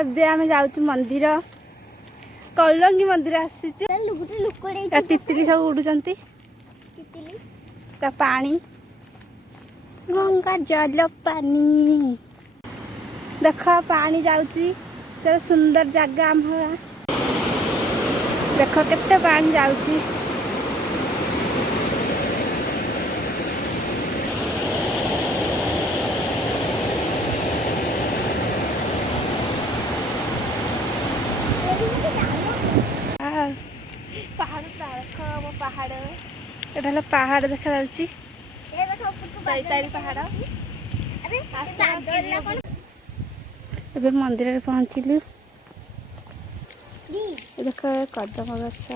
ଏବେ ଆମେ ଯାଉଛୁ ମନ୍ଦିର କଲଙ୍ଗୀ मंदिर आसीଛୁ। तितली सब उड़ुचंती पानी गंगा जल पानी देख पानी जाउची सुंदर जगह आम देख केते पानी जाउची। पहाड़ देखो पहाड़ एटा पहाड़ देखा जाउची पहाड़ ए मंदिर में पहुँचलु देख कदम गछ